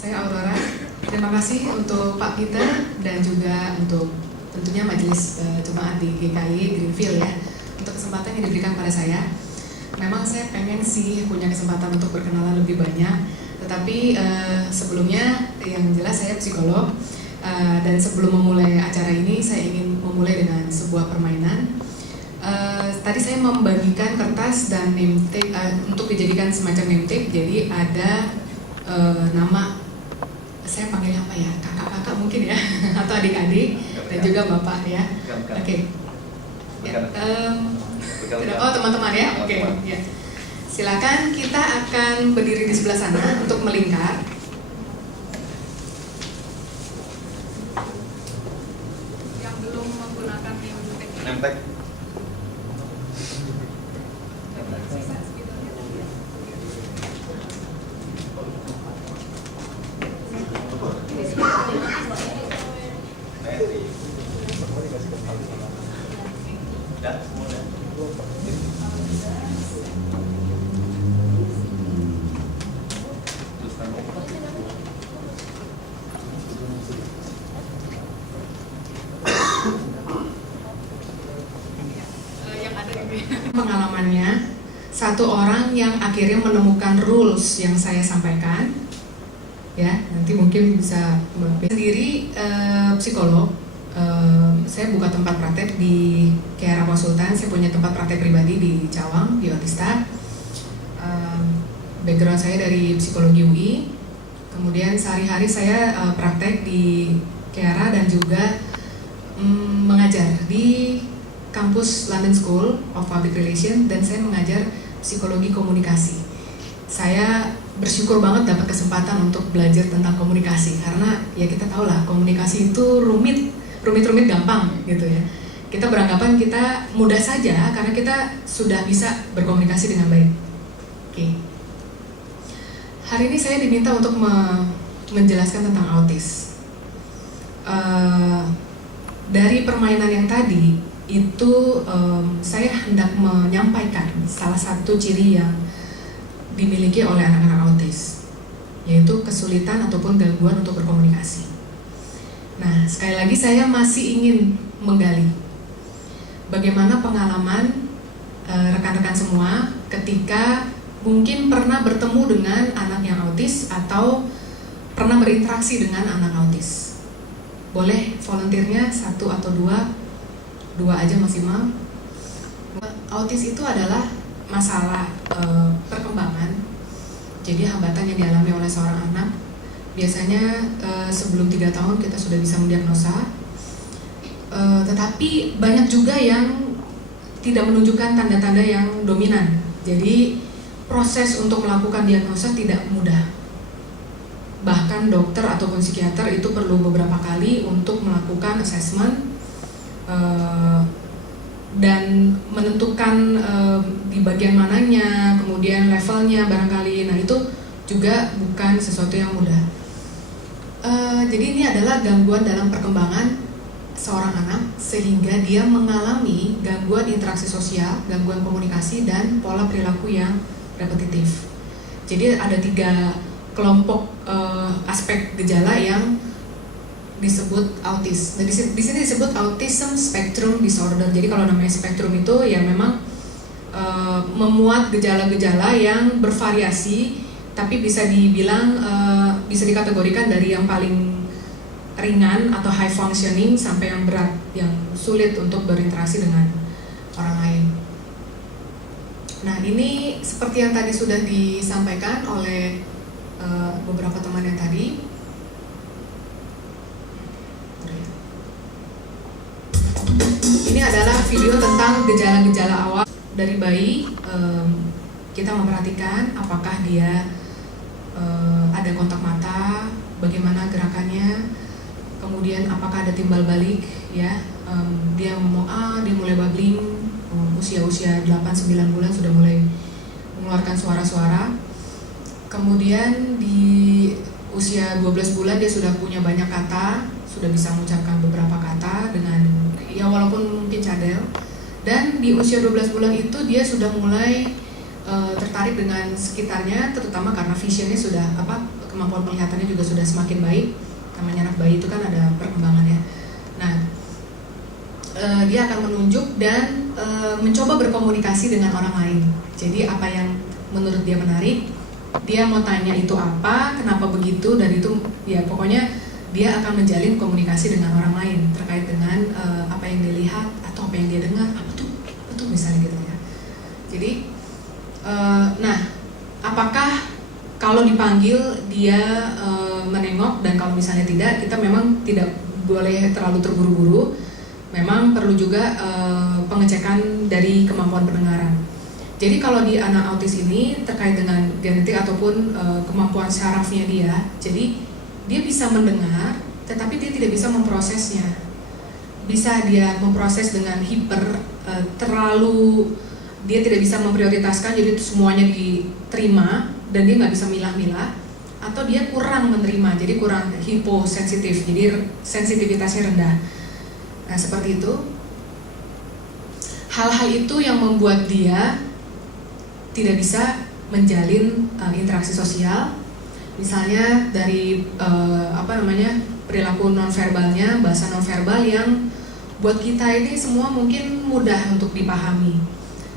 Saya Aurora. Terima kasih untuk Pak Peter dan juga untuk tentunya Majelis Jemaat di GKI Greenfield ya untuk kesempatan yang diberikan pada saya. Memang saya pengen sih punya kesempatan untuk berkenalan lebih banyak, tetapi sebelumnya yang jelas saya psikolog dan sebelum memulai acara ini saya ingin memulai dengan sebuah permainan. Tadi saya membagikan kertas dan name tape untuk dijadikan semacam name tape. Jadi ada nama, saya panggil apa ya, kakak-kakak mungkin ya atau adik-adik dan juga bapak ya. Oke. Oh teman-teman ya, oke. Ya. Silakan, kita akan berdiri di sebelah sana untuk melingkar. Yang belum menggunakan name tape. Pengalamannya, satu orang yang akhirnya menemukan rules yang saya sampaikan, ya nanti mungkin bisa sendiri psikolog. Saya buka tempat praktek di Kiara Konsultan. Saya punya tempat praktek pribadi di Cawang, di Otista. Background saya dari psikologi UI. Kemudian sehari-hari saya praktek di Kiara dan juga mengajar di kampus London School of Public Relations, dan saya mengajar psikologi komunikasi. Saya bersyukur banget dapat kesempatan untuk belajar tentang komunikasi, karena ya kita tahu lah komunikasi itu rumit gampang gitu ya. Kita beranggapan kita mudah saja karena kita sudah bisa berkomunikasi dengan baik. Oke. Hari ini saya diminta untuk menjelaskan tentang autis. Dari permainan yang tadi itu saya hendak menyampaikan salah satu ciri yang dimiliki oleh anak-anak autis, yaitu kesulitan ataupun gangguan untuk berkomunikasi. Nah, sekali lagi saya masih ingin menggali bagaimana pengalaman rekan-rekan semua ketika mungkin pernah bertemu dengan anak yang autis atau pernah berinteraksi dengan anak autis. Boleh volunteernya satu atau dua aja maksimal. Autis itu adalah masalah perkembangan, jadi hambatan yang dialami oleh seorang anak. Biasanya sebelum 3 tahun kita sudah bisa mendiagnosa, tetapi banyak juga yang tidak menunjukkan tanda-tanda yang dominan. Jadi proses untuk melakukan diagnosa tidak mudah. Bahkan dokter ataupun psikiater itu perlu beberapa kali untuk melakukan assessment dan menentukan di bagian mananya, kemudian levelnya barangkali. Nah itu juga bukan sesuatu yang mudah. Jadi ini adalah gangguan dalam perkembangan seorang anak, sehingga dia mengalami gangguan interaksi sosial, gangguan komunikasi, dan pola perilaku yang repetitif. Jadi ada 3 kelompok aspek gejala yang disebut autis. Nah, di sini disebut autism spectrum disorder. Jadi kalau namanya spektrum itu ya memang memuat gejala-gejala yang bervariasi, tapi bisa dibilang bisa dikategorikan dari yang paling ringan atau high functioning sampai yang berat, yang sulit untuk berinteraksi dengan orang lain. Nah, ini seperti yang tadi sudah disampaikan oleh beberapa teman yang tadi. Ini adalah video tentang gejala-gejala awal dari bayi. Kita memperhatikan apakah dia ada kontak mata, bagaimana gerakannya, kemudian apakah ada timbal balik, ya. Dia ngomong dia mulai babbling, usia-usia 8-9 bulan sudah mulai mengeluarkan suara-suara. Kemudian di usia 12 bulan dia sudah punya banyak kata, sudah bisa mengucapkan beberapa kata dengan ya walaupun mungkin cadel. Dan di usia 12 bulan itu dia sudah mulai tertarik dengan sekitarnya, terutama karena visionnya sudah kemampuan penglihatannya juga sudah semakin baik. Namanya anak bayi itu kan ada perkembangannya. Nah, dia akan menunjuk dan mencoba berkomunikasi dengan orang lain. Jadi apa yang menurut dia menarik, dia mau tanya itu apa, kenapa begitu, dan itu ya pokoknya dia akan menjalin komunikasi dengan orang lain terkait dengan apa yang dia lihat atau apa yang dia dengar, apa tuh misalnya gitu ya. Jadi nah, apakah kalau dipanggil dia menengok, dan kalau misalnya tidak, kita memang tidak boleh terlalu terburu-buru. Memang perlu juga pengecekan dari kemampuan pendengaran. Jadi kalau di anak autis ini terkait dengan genetik ataupun kemampuan sarafnya dia, jadi dia bisa mendengar, tetapi dia tidak bisa memprosesnya. Bisa dia memproses dengan terlalu, dia tidak bisa memprioritaskan, jadi itu semuanya diterima dan dia nggak bisa milah-milah, atau dia kurang menerima, jadi kurang hiposensitif, jadi sensitivitasnya rendah. Nah, seperti itu. Hal-hal itu yang membuat dia tidak bisa menjalin interaksi sosial. Misalnya dari perilaku nonverbalnya, bahasa nonverbal yang buat kita ini semua mungkin mudah untuk dipahami.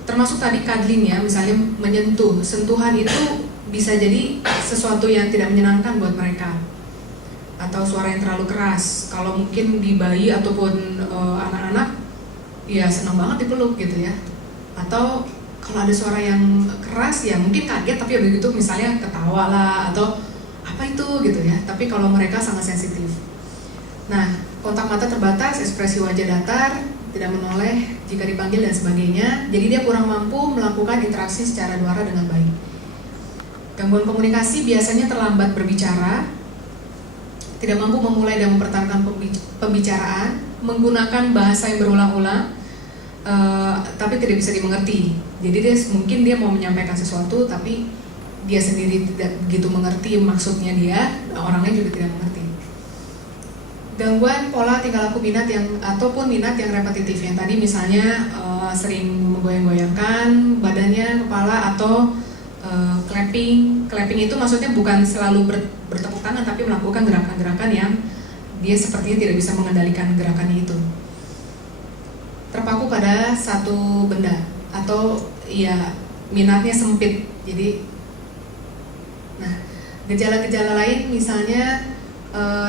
Termasuk tadi cuddling ya, misalnya menyentuh. Sentuhan itu bisa jadi sesuatu yang tidak menyenangkan buat mereka. Atau suara yang terlalu keras. Kalau mungkin di bayi ataupun anak-anak, ya senang banget dipeluk gitu ya. Atau kalau ada suara yang keras, ya mungkin kaget, tapi ya begitu misalnya ketawa lah atau apa itu gitu ya. Tapi kalau mereka sangat sensitif. Nah, kontak mata terbatas, ekspresi wajah datar, tidak menoleh jika dipanggil dan sebagainya. Jadi dia kurang mampu melakukan interaksi secara suara dengan baik. Gangguan komunikasi biasanya terlambat berbicara, tidak mampu memulai dan mempertahankan pembicaraan, menggunakan bahasa yang berulang-ulang, tapi tidak bisa dimengerti. Jadi mungkin dia mau menyampaikan sesuatu, tapi dia sendiri tidak begitu mengerti maksudnya dia, orang lain juga tidak mengerti. Gangguan pola tingkah laku minat ataupun minat yang repetitif, yang tadi misalnya sering menggoyang-goyangkan badannya, kepala, atau clapping. Clapping itu maksudnya bukan selalu bertepuk tangan, tapi melakukan gerakan-gerakan yang dia sepertinya tidak bisa mengendalikan gerakannya itu. Terpaku pada satu benda atau ya minatnya sempit. Jadi, nah gejala-gejala lain misalnya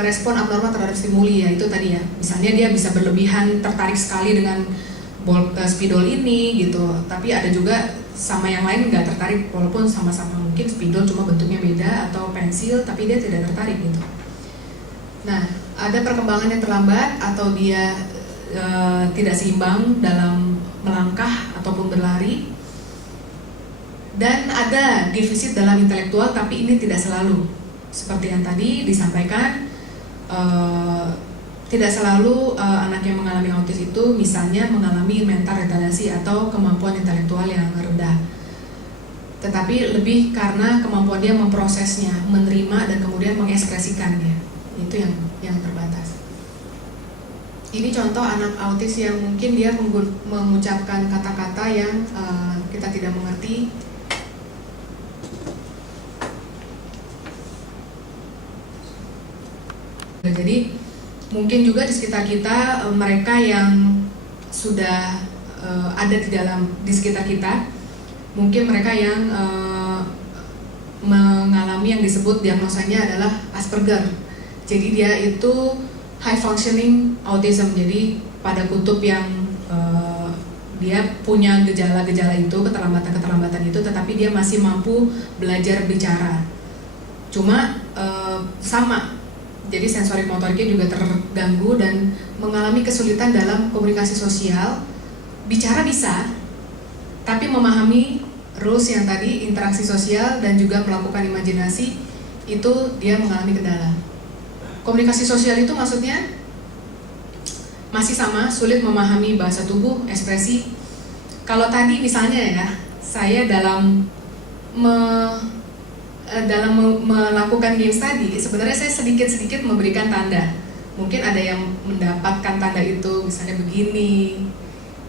respon abnormal terhadap stimuli, ya itu tadi ya. Misalnya dia bisa berlebihan tertarik sekali dengan spidol ini gitu, tapi ada juga sama yang lain nggak tertarik walaupun sama-sama mungkin spidol cuma bentuknya beda atau pensil, tapi dia tidak tertarik gitu. Nah, ada perkembangan yang terlambat atau dia tidak seimbang dalam melangkah ataupun berlari, dan ada defisit dalam intelektual, tapi ini tidak selalu. Seperti yang tadi disampaikan, tidak selalu anak yang mengalami autis itu misalnya mengalami mental retardasi atau kemampuan intelektual yang rendah, tetapi lebih karena kemampuan dia memprosesnya, menerima dan kemudian mengekspresikannya, itu yang terbatas. Ini contoh anak autis yang mungkin dia mengucapkan kata-kata yang kita tidak mengerti. Jadi mungkin juga di sekitar kita mereka yang sudah ada di sekitar kita, mungkin mereka yang mengalami yang disebut diagnosanya adalah Asperger. Jadi dia itu high functioning autism, jadi pada kutub yang dia punya gejala-gejala itu, keterlambatan itu, tetapi dia masih mampu belajar bicara. Cuma sama, jadi sensorik motoriknya juga terganggu dan mengalami kesulitan dalam komunikasi sosial. Bicara bisa, tapi memahami rules yang tadi, interaksi sosial dan juga melakukan imajinasi, itu dia mengalami kendala. Komunikasi sosial itu maksudnya masih sama, sulit memahami bahasa tubuh, ekspresi. Kalau tadi misalnya ya, saya dalam melakukan game study, sebenarnya saya sedikit-sedikit memberikan tanda. Mungkin ada yang mendapatkan tanda itu, misalnya begini.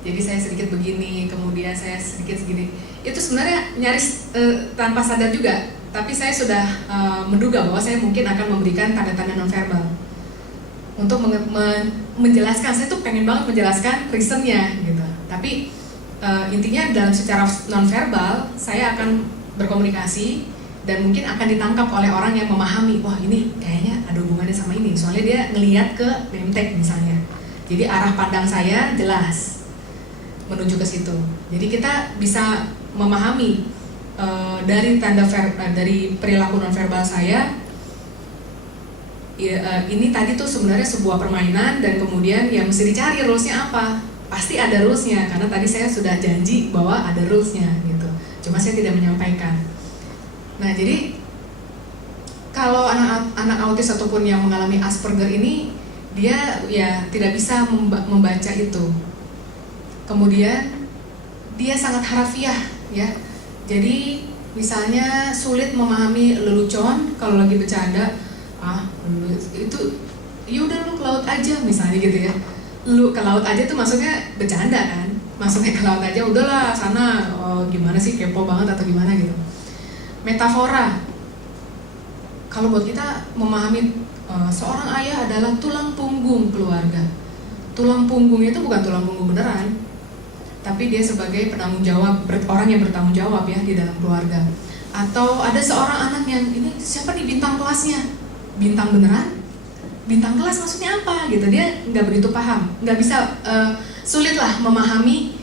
Jadi saya sedikit begini, kemudian saya sedikit segini. Itu sebenarnya nyaris tanpa sadar juga. Tapi saya sudah menduga bahwa saya mungkin akan memberikan tanda-tanda nonverbal untuk menjelaskan. Saya tuh pengen banget menjelaskan reasonnya gitu. Tapi intinya dalam secara nonverbal saya akan berkomunikasi dan mungkin akan ditangkap oleh orang yang memahami, wah ini kayaknya ada hubungannya sama ini. Soalnya dia ngelihat ke name tag misalnya. Jadi arah pandang saya jelas menuju ke situ. Jadi kita bisa memahami dari dari perilaku nonverbal saya. Ini tadi tuh sebenarnya sebuah permainan dan kemudian yang mesti dicari rulesnya apa. Pasti ada rulesnya karena tadi saya sudah janji bahwa ada rulesnya gitu. Cuma saya tidak menyampaikan. Nah jadi kalau anak autis ataupun yang mengalami Asperger ini dia ya tidak bisa membaca itu. Kemudian dia sangat harafiah ya. Jadi misalnya sulit memahami lelucon kalau lagi bercanda, itu yaudah lu ke laut aja misalnya gitu ya. Lu ke laut aja tuh maksudnya bercanda kan. Maksudnya ke laut aja udahlah sana, gimana sih kepo banget atau gimana gitu. Metafora. Kalau buat kita memahami seorang ayah adalah tulang punggung keluarga. Tulang punggung itu bukan tulang punggung beneran, tapi dia sebagai penanggung jawab, orang yang bertanggung jawab ya di dalam keluarga. Atau ada seorang anak yang ini siapa nih bintang kelasnya? Bintang beneran? Bintang kelas maksudnya apa gitu? Dia nggak begitu paham, nggak bisa, sulit lah memahami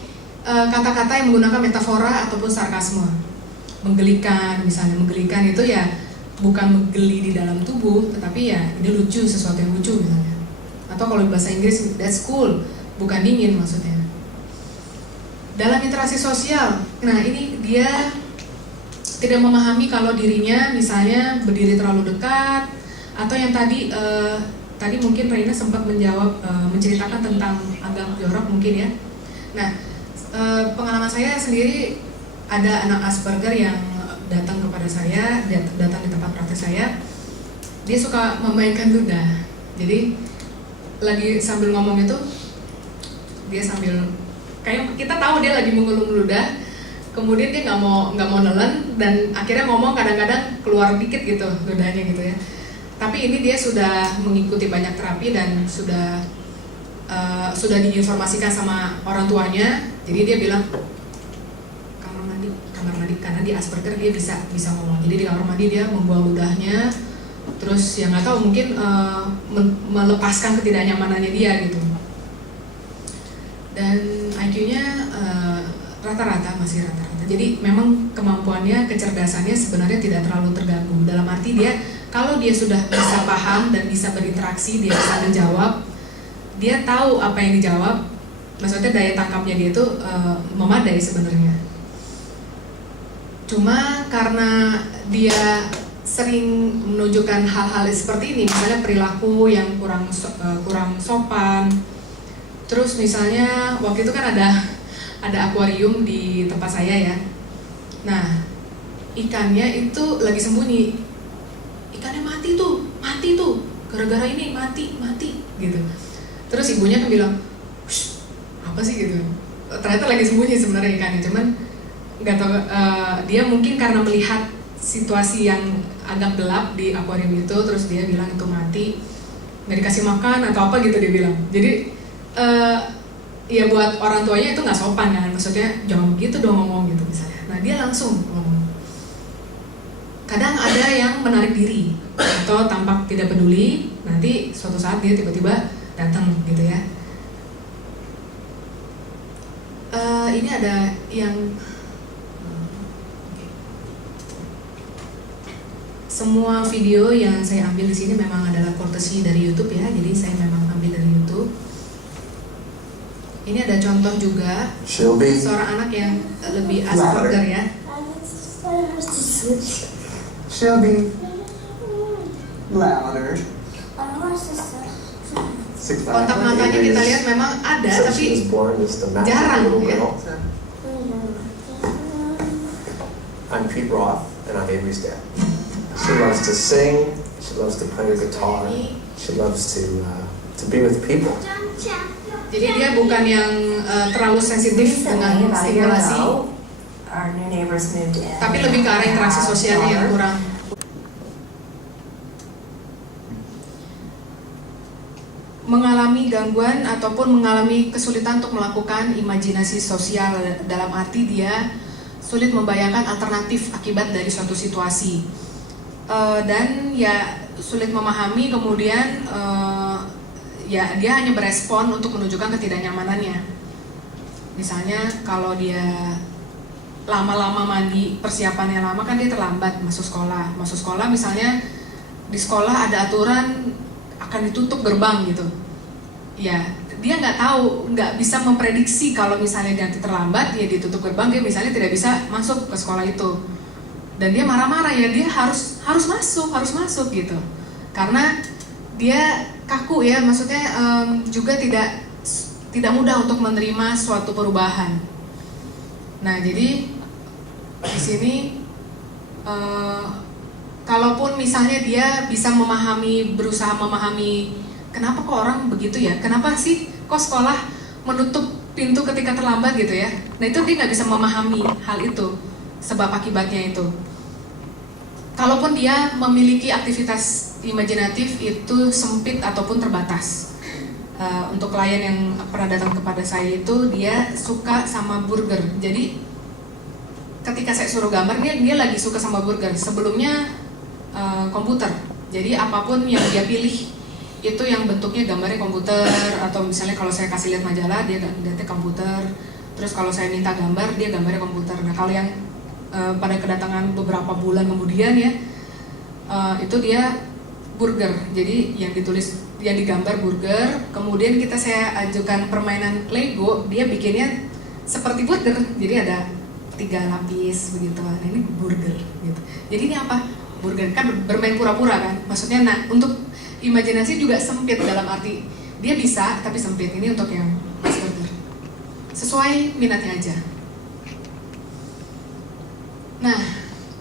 kata-kata yang menggunakan metafora ataupun sarkasme. Menggelikan misalnya, menggelikan itu ya bukan menggeli di dalam tubuh, tetapi ya ini lucu, sesuatu yang lucu misalnya. Atau kalau bahasa Inggris that's cool, bukan dingin maksudnya. Dalam interaksi sosial, nah ini dia tidak memahami kalau dirinya misalnya berdiri terlalu dekat, atau yang tadi mungkin Reina sempat menjawab, menceritakan tentang agak jorok mungkin ya. Nah pengalaman saya sendiri, ada anak Asperger yang datang kepada saya, datang di tempat praktek saya. Dia suka memainkan ludah. Jadi lagi sambil ngomong itu, dia sambil kayak kita tahu dia lagi menggulung ludah, kemudian dia nggak mau nelen dan akhirnya ngomong kadang-kadang keluar dikit gitu ludahnya gitu ya. Tapi ini dia sudah mengikuti banyak terapi dan sudah diinformasikan sama orang tuanya. Jadi dia bilang kamar mandi karena di Asperger dia bisa ngomong. Jadi di kamar mandi dia membuang ludahnya, terus ya nggak tahu mungkin melepaskan ketidaknyamanannya dia gitu. Dan IQ-nya masih rata-rata. Jadi memang kemampuannya, kecerdasannya sebenarnya tidak terlalu terganggu. Dalam arti dia kalau dia sudah bisa paham dan bisa berinteraksi, dia bisa menjawab, dia tahu apa yang dijawab. Maksudnya daya tangkapnya dia itu memadai sebenarnya. Cuma karena dia sering menunjukkan hal-hal seperti ini, misalnya perilaku yang kurang sopan. Terus misalnya waktu itu kan ada akuarium di tempat saya ya. Nah, ikannya itu lagi sembunyi. Ikannya mati tuh, gara-gara ini mati gitu. Terus ibunya kan bilang, apa sih gitu. Ternyata lagi sembunyi sebenarnya ikannya, cuman nggak tahu, dia mungkin karena melihat situasi yang agak gelap di akuarium itu, terus dia bilang itu mati, nggak dikasih makan atau apa gitu dia bilang. Jadi ya buat orang tuanya itu nggak sopan kan, maksudnya jangan begitu dong ngomong gitu misalnya. Nah dia langsung ngomong. Kadang ada yang menarik diri atau tampak tidak peduli, nanti suatu saat dia tiba-tiba datang gitu ya. Ini ada yang semua video yang saya ambil di sini memang adalah courtesy dari YouTube ya, jadi saya memang ambil dari YouTube. Ini ada contoh juga seorang anak yang lebih Asperger ya. Shelby, louder. Kontak matanya kita lihat memang ada, tapi jarang ya. I'm Pete Roth, and I'm Avery's dad. She loves to sing. She loves to play the guitar. She loves to be with people. Jadi dia bukan yang terlalu sensitif dengan stimulasi, tapi lebih ke arah interaksi sosialnya yang kurang. Mengalami gangguan ataupun mengalami kesulitan untuk melakukan imajinasi sosial, dalam arti dia sulit membayangkan alternatif akibat dari suatu situasi, dan ya sulit memahami, kemudian ya dia hanya berespon untuk menunjukkan ketidaknyamanannya. Misalnya kalau dia lama-lama mandi, persiapannya lama, kan dia terlambat masuk sekolah. Masuk sekolah misalnya di sekolah ada aturan akan ditutup gerbang gitu. Ya, dia nggak tahu, nggak bisa memprediksi kalau misalnya dia nanti terlambat, ya ditutup gerbang, dia misalnya tidak bisa masuk ke sekolah itu. Dan dia marah-marah, ya dia harus masuk gitu. Karena dia kaku ya, maksudnya juga tidak mudah untuk menerima suatu perubahan. Nah, jadi di sini kalaupun misalnya dia bisa berusaha memahami kenapa kok orang begitu ya, kenapa sih kok sekolah menutup pintu ketika terlambat gitu ya. Nah itu dia nggak bisa memahami hal itu, sebab akibatnya itu. Kalaupun dia memiliki aktivitas imajinatif itu sempit ataupun terbatas. Untuk klien yang pernah datang kepada saya itu, dia suka sama burger. Jadi ketika saya suruh gambar, dia lagi suka sama burger. Sebelumnya komputer, jadi apapun yang dia pilih itu yang bentuknya gambarnya komputer, atau misalnya kalau saya kasih lihat majalah, dia lihatnya komputer. Terus kalau saya minta gambar, dia gambarnya komputer. Nah kalau yang pada kedatangan beberapa bulan kemudian ya, itu dia burger. Jadi yang digambar burger, kemudian saya ajukan permainan Lego, dia bikinnya seperti burger. Jadi ada 3 lapis begitu. Nah ini burger gitu. Jadi ini apa? Burger kan bermain pura-pura kan. Maksudnya untuk imajinasi juga sempit, dalam arti dia bisa tapi sempit. Ini untuk yang burger. Sesuai minatnya aja. Nah,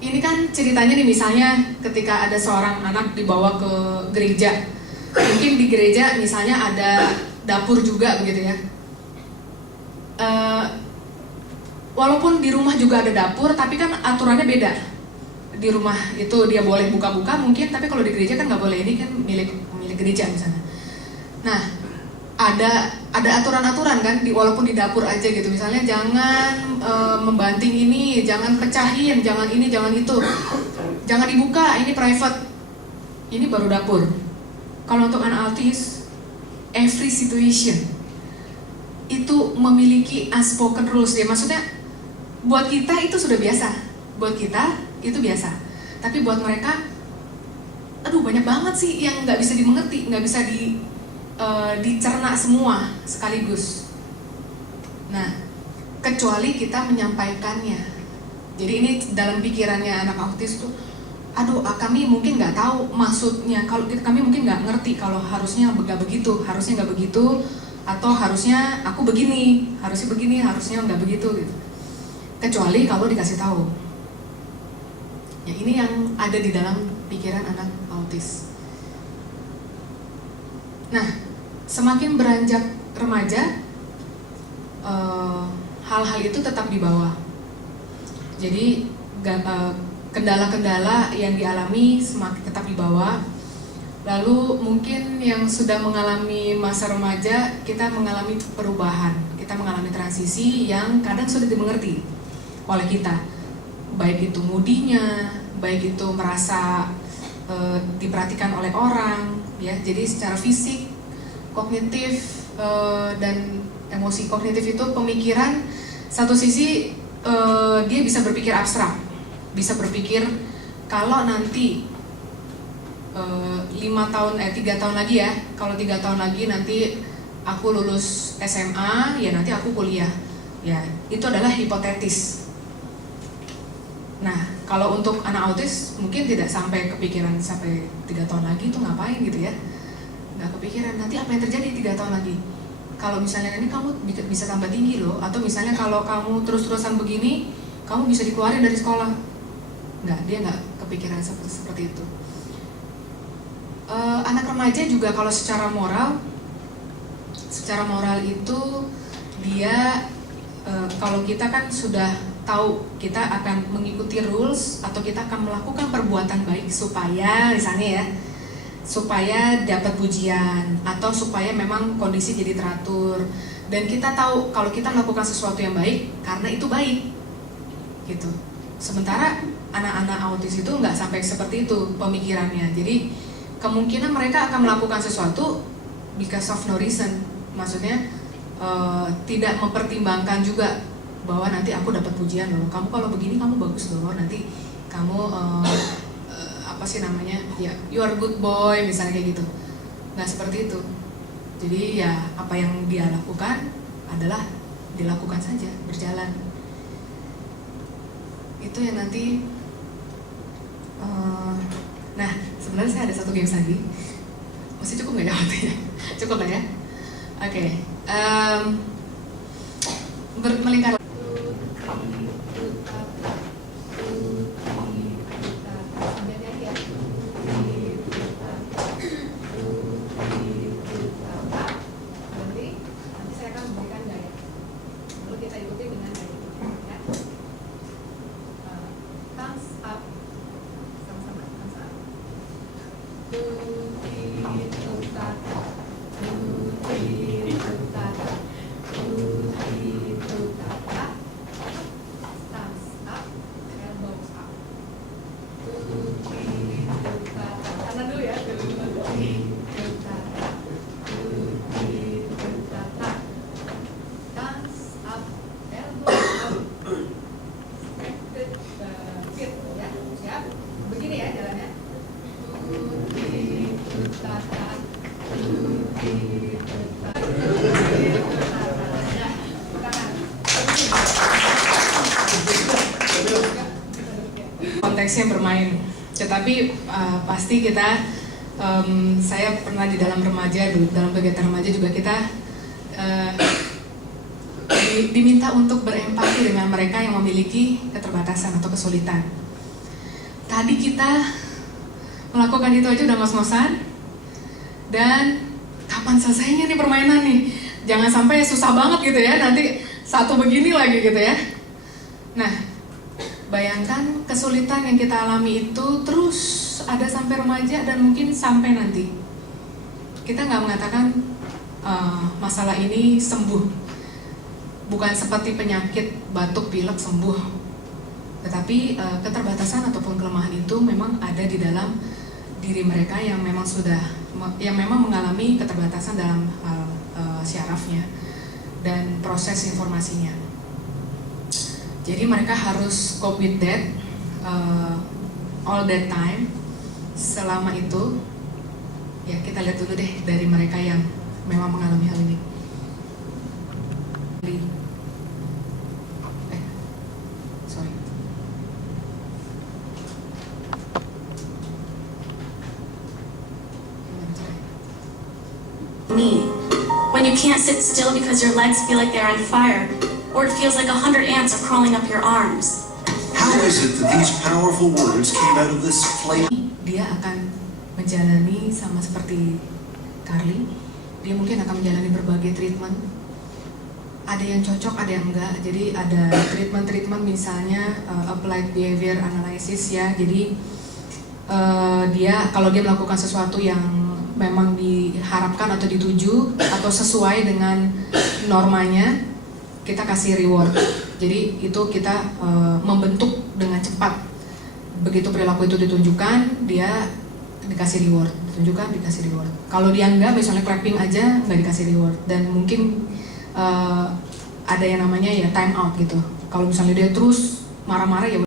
ini kan ceritanya nih, misalnya ketika ada seorang anak dibawa ke gereja. Mungkin di gereja misalnya ada dapur juga begitu ya. Walaupun di rumah juga ada dapur, tapi kan aturannya beda. Di rumah itu dia boleh buka-buka mungkin, tapi kalau di gereja kan nggak boleh. Ini kan milik gereja misalnya. Nah, ada aturan-aturan kan, walaupun di dapur aja gitu. Misalnya jangan membanting ini, jangan pecahin, jangan ini, jangan itu, jangan dibuka, ini private. Ini baru dapur. Kalau untuk anak autis, every situation itu memiliki unspoken rules ya. Maksudnya buat kita itu sudah biasa, buat kita itu biasa, tapi buat mereka, aduh banyak banget sih yang nggak bisa dimengerti, nggak bisa dicerna semua sekaligus. Nah, kecuali kita menyampaikannya. Jadi ini dalam pikirannya anak autis tuh, aduh kami mungkin nggak tahu maksudnya, kalau kami mungkin nggak ngerti kalau harusnya nggak begitu, harusnya nggak begitu, atau harusnya aku begini, harusnya nggak begitu gitu. Kecuali kalau dikasih tahu. Ya ini yang ada di dalam pikiran anak autis. Nah, semakin beranjak remaja, hal-hal itu tetap dibawa. Jadi kendala-kendala yang dialami semakin tetap dibawa. Lalu mungkin yang sudah mengalami masa remaja, kita mengalami perubahan, kita mengalami transisi yang kadang sulit dimengerti oleh kita. Baik itu moodinya, baik itu merasa diperhatikan oleh orang, ya. Jadi secara fisik, kognitif, dan emosi. Kognitif itu pemikiran, satu sisi dia bisa berpikir abstrak, bisa berpikir kalau nanti 3 tahun lagi ya, kalau 3 tahun lagi nanti aku lulus SMA, ya nanti aku kuliah, ya itu adalah hipotetis. Nah, kalau untuk anak autis mungkin tidak sampai kepikiran sampai 3 tahun lagi itu ngapain gitu ya. Nggak kepikiran nanti apa yang terjadi 3 tahun lagi. Kalau misalnya ini kamu bisa tambah tinggi loh, atau misalnya kalau kamu terus-terusan begini, kamu bisa dikeluarin dari sekolah. Dia nggak kepikiran seperti itu. Anak remaja juga kalau secara moral Secara moral itu dia kalau kita kan sudah tahu kita akan mengikuti rules atau kita akan melakukan perbuatan baik supaya misalnya ya, supaya dapat pujian atau supaya memang kondisi jadi teratur, dan kita tahu kalau kita melakukan sesuatu yang baik karena itu baik gitu. Sementara anak-anak autis itu nggak sampai seperti itu pemikirannya. Jadi kemungkinan mereka akan melakukan sesuatu because of no reason, maksudnya tidak mempertimbangkan juga bahwa nanti aku dapat pujian loh, kamu kalau begini kamu bagus loh, nanti kamu apa sih namanya ya, you are good boy misalnya kayak gitu. Nggak seperti itu. Jadi ya apa yang dia lakukan adalah dilakukan saja, berjalan. Itu yang nanti nah sebenarnya saya ada satu games lagi. Masih cukup nggak ya waktunya? Cukup lah ya. Oke. Melingkar. Konteksnya bermain, tetapi pasti kita saya pernah di dalam remaja, dalam kegiatan remaja juga kita diminta untuk berempati dengan mereka yang memiliki keterbatasan atau kesulitan. Tadi kita melakukan itu aja udah ngos-ngosan, dan kapan selesainya nih permainan nih? Jangan sampai susah banget gitu ya, nanti satu begini lagi gitu ya. Nah, bayangkan kesulitan yang kita alami itu terus ada sampai remaja dan mungkin sampai nanti. Kita nggak mengatakan masalah ini sembuh, bukan seperti penyakit batuk pilek sembuh, tetapi keterbatasan ataupun kelemahan itu memang ada di dalam diri mereka yang memang mengalami keterbatasan dalam hal syarafnya dan proses informasinya. Jadi mereka harus cope with that all that time. Selama itu, ya kita lihat dulu deh dari mereka yang memang mengalami hal ini. Sorry. Me, when you can't sit still because your legs feel like they're on fire, or it feels like 100 ants are crawling up your arms. How is it that these powerful words came out of this flame? Dia akan menjalani sama seperti Carly. Dia mungkin akan menjalani berbagai treatment. Ada yang cocok, ada yang enggak. Jadi ada treatment misalnya applied behavior analysis ya. Jadi kalau dia melakukan sesuatu yang memang diharapkan atau dituju atau sesuai dengan normanya, kita kasih reward. Jadi itu kita membentuk dengan cepat. Begitu perilaku itu ditunjukkan, dia dikasih reward. Ditunjukkan, dikasih reward. Kalau dia enggak, misalnya clapping aja, nggak dikasih reward. Dan mungkin ada yang namanya ya time out gitu. Kalau misalnya dia terus marah-marah ya